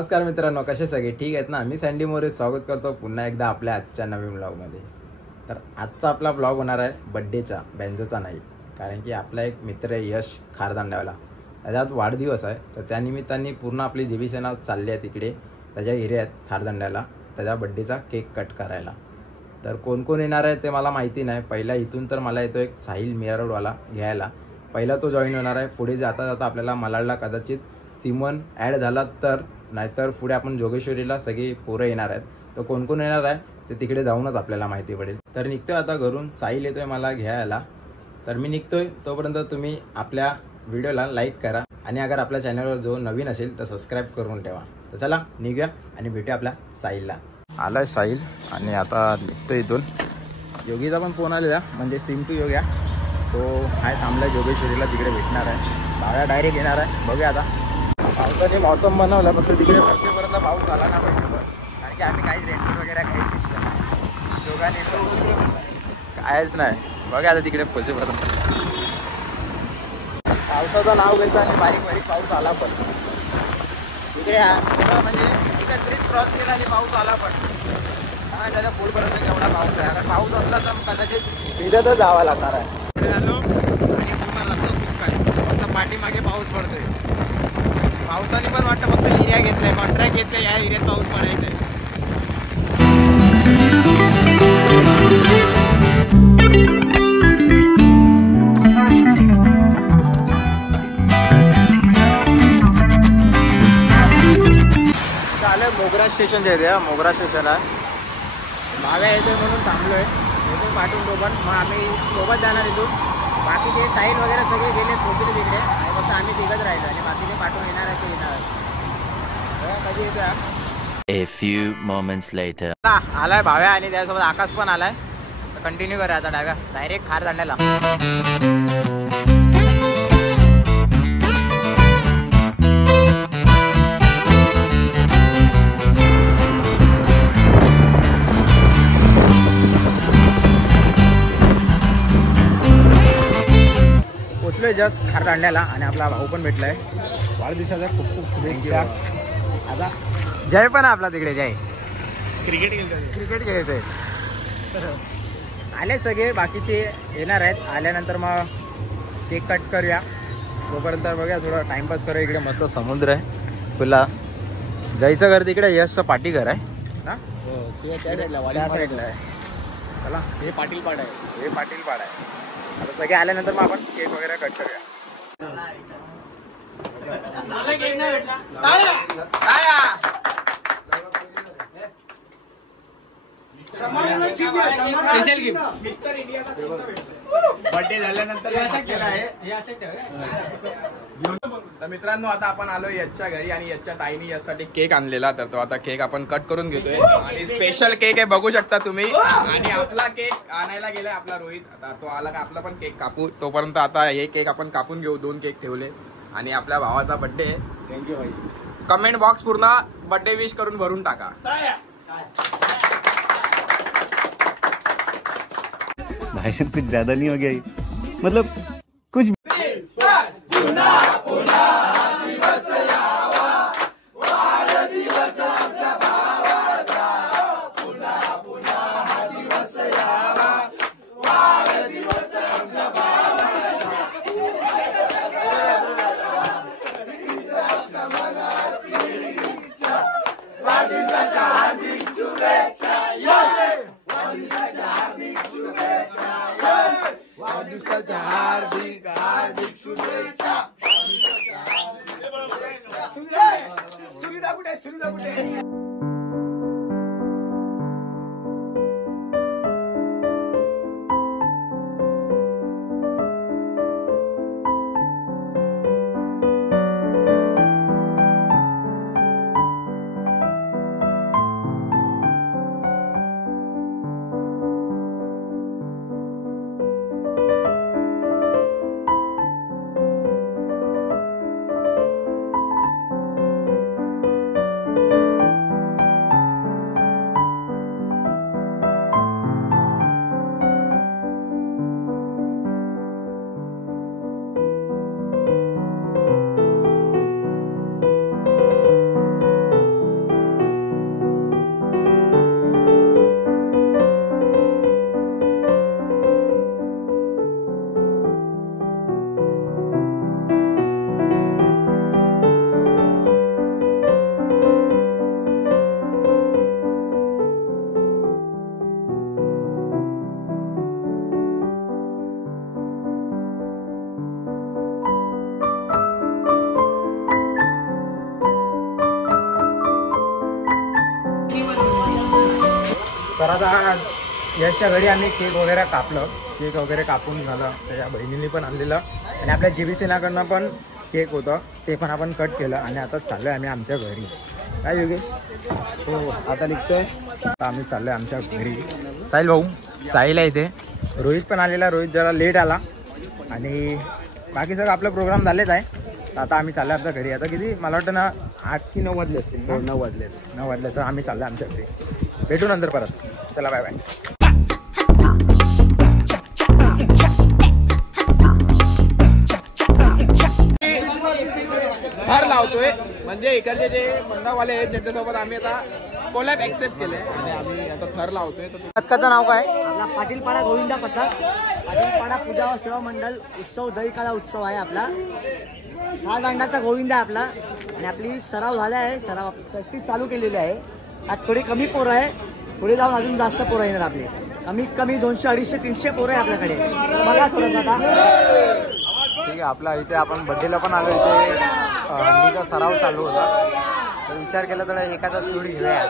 नमस्कार मित्रांनो, कसे सगळे ठीक आहेत ना। मी सँडी मोरे स्वागत करतो पुन्हा एकदा आपल्या आजच्या नवीन ब्लॉगमध्ये। तर आजचा आपला ब्लॉग होणार आहे बड्डेचा, बँजोचा नाही, कारण की आपला एक मित्र आहे यश खारदांड्यावाला, त्याच्यात वाढदिवस आहे। तर त्यानिमित्ताने पूर्ण आपली जीबी सेना चालली आहे तिकडे त्याच्या एरियात खारदांड्याला त्याच्या बड्डेचा केक कट करायला। तर कोण कोण येणार आहे ते मला माहिती नाही। पहिला इथून तर मला येतो एक साहिल मिरारोडवाला घ्यायला, पहिला तो जॉईन होणार आहे। पुढे जाता जाता आपल्याला मलाडला कदाचित सिमन ॲड झाला तर, नाहीतर पुढे आपण जोगेश्वरीला सगळी पोरं येणार आहेत। तर कोण कोण येणार आहे ते तिकडे जाऊनच आपल्याला माहिती पडेल। तर निघतोय आता घरून, साहिल येतोय मला घ्यायला, तर मी निघतोय। तोपर्यंत तुम्ही आपल्या व्हिडिओला लाईक करा आणि अगर आपल्या चॅनलवर जो नवीन असेल तर सबस्क्राईब करून ठेवा। तर चला निघूया आणि भेटूया आपल्या साहिलला। आलाय साहिल आणि आता निघतोय इथून। योगीचा पण फोन आलेला, म्हणजे सिम टू योग्या, तो आहे थांबलाय जोगेश्वरीला, तिकडे भेटणार आहे। भाड्या डायरेक्ट येणार आहे, बघूया आता। पावसाने मौसम बनवला, फक्त तिकडे पुढचेपर्यंत पाऊस आला ना पाहिजे बस, कारण की आम्ही काहीच रेनकोट वगैरे काहीच घेतलं नाही, दोघांनी कायच नाही। बघा आता तिकडे पुढचेपर्यंत पावसाचं नाव घेतं आणि बारीक बारीक पाऊस आला, पण तिकडे म्हणजे तिकडे ब्रिज क्रॉस केला आणि पाऊस आला, पण त्याच्या पुलपर्यंत केवढा पाऊस आहे। अगर पाऊस असला तर कदाचित भिजतच जावं लागणार आहे। तिकडे आलो आणि पूर्ण रस्ता सुक आहे, फक्त पाठीमागे पाऊस पडतोय। पावसाने पण वाटतं फक्त एरिया घेतलाय, कॉन्ट्रॅक्ट घेतलाय, या एरियात पाऊस पडायचा आहे। चालेल मोगरा स्टेशन जे आहे, मोगरा स्टेशन आहे। मागे येतोय म्हणून थांबलोय, येतोय पाठवून सोबत, मग आम्ही सोबत जाणार इथून। बाकीचे साईड वगैरे सगळे गेले, पोहोचले तिकडे, आणि फक्त आम्ही तिघच राहिलो आणि बाकीचे पाठवून येणार आहे, ते येणार आहे। कधी येतोय? A few moments later. आलाय भाव्या आणि त्यासोबत आकाश पण आलाय। कंटिन्यू करूया आता डाव्या डायरेक्ट खारदांड्याला। पोचलोय जस्ट खारदांड्याला आणि आपला भाऊ पण भेटलाय। वाढदिवसाच्या खूप खूप शुभेच्छा। आता जय पण आपला तिकडे, जय क्रिकेट खेळतोय। आले सगळे, बाकीचे येणार आहेत, आल्यानंतर मग केक कट करूया। तोपर्यंत बघूया थोडा टाइमपास करूया। इकडे मस्त समुद्र आहे खुला। जयचं घर तिकडे, यशचं पाटी घर आहे ना, त्या साईडला आहे। चला, हे पाटील पाड आहे, हे पाटील पाड आहे। आता सगळे आल्यानंतर मग आपण केक वगैरे कट करूया। बर्थडे झाल्यानंतर तर मित्रांनो आता आपण आलो यशच्या घरी आणि यशच्या ताईने यासाठी केक आणलेला, तर तो आता केक आपण कट करून घेतोय आणि स्पेशल केक आहे, बघू शकता तुम्ही। आणि आपला केक आणायला गेलाय आपला रोहित, आता तो आला का आपला पण केक कापू। तोपर्यंत आता हे केक आपण कापून घेऊ, 2 केक ठेवले आणि आपल्या भावाचा बर्थडे आहे। थँक्यू भाई। कमेंट बॉक्स पूर्ण बर्थडे विश करून भरून टाका। भाई साहब कुछ ज्यादा नहीं हो गया ये? मतलब कुछ हार्दिक हार्दिक शुभेच्छा। सुविधा कुठे, सुविधा कुठे? तर आता यशच्या घरी आम्ही केक वगैरे कापलं, केक वगैरे कापून झालं, त्याच्या बहिणीने पण आणलेलं आणि आपल्या JBC नाकडनं पण केक होतं, ते पण आपण कट केलं आणि आता चाललो आहे आम्ही आमच्या घरी. काय योगेश? हो आता निघतोय. आता आम्ही चाललो आहे आमच्या घरी. साहिल भाऊ, साहिल आहे इथे, रोहित पण आलेला, रोहित जरा लेट आला आणि बाकी सगळं आपलं प्रोग्राम झालेच आहे. आता आम्ही चाललो आमच्या घरी. आता किती मला वाटतं ना 8 की 9 वाजले असतील. 9 वाजले तर आम्ही चाललो आमच्या घरी. भेटू नंतर परत. चला बाय बाय. थर लावतोय म्हणजे इकडचे जे मंदावाले आहेत त्यांच्यासोबत आम्ही आता कोलॅब ऍक्सेप्ट केलंय आणि आम्ही आता थर लावतोय. पथकाचं नाव काय? आपला पाटीलपाडा गोविंदा पथक, पाटीलपाडा पूजा व सेवा मंडळ उत्सव, दहीकाळा उत्सव आहे आपला. थाळदांडाचा गोविंदा आहे आपला आणि आपली सराव झाला आहे, सराव प्रॅक्टिस चालू केलेली आहे. आज थोडी कमी पोरं आहे, पुढे जाऊन अजून जास्त पोरं येणार आपले. कमीत कमी 200, 250, 300 पोरं आहे आपल्याकडे. बघा थोडंसं आता. ठीक आहे. आपला इथे आपण बड्डेला पण आलो, इथे हंडीचा सराव चालू होता, तर विचार केला तर एखादा सूड घेऊया.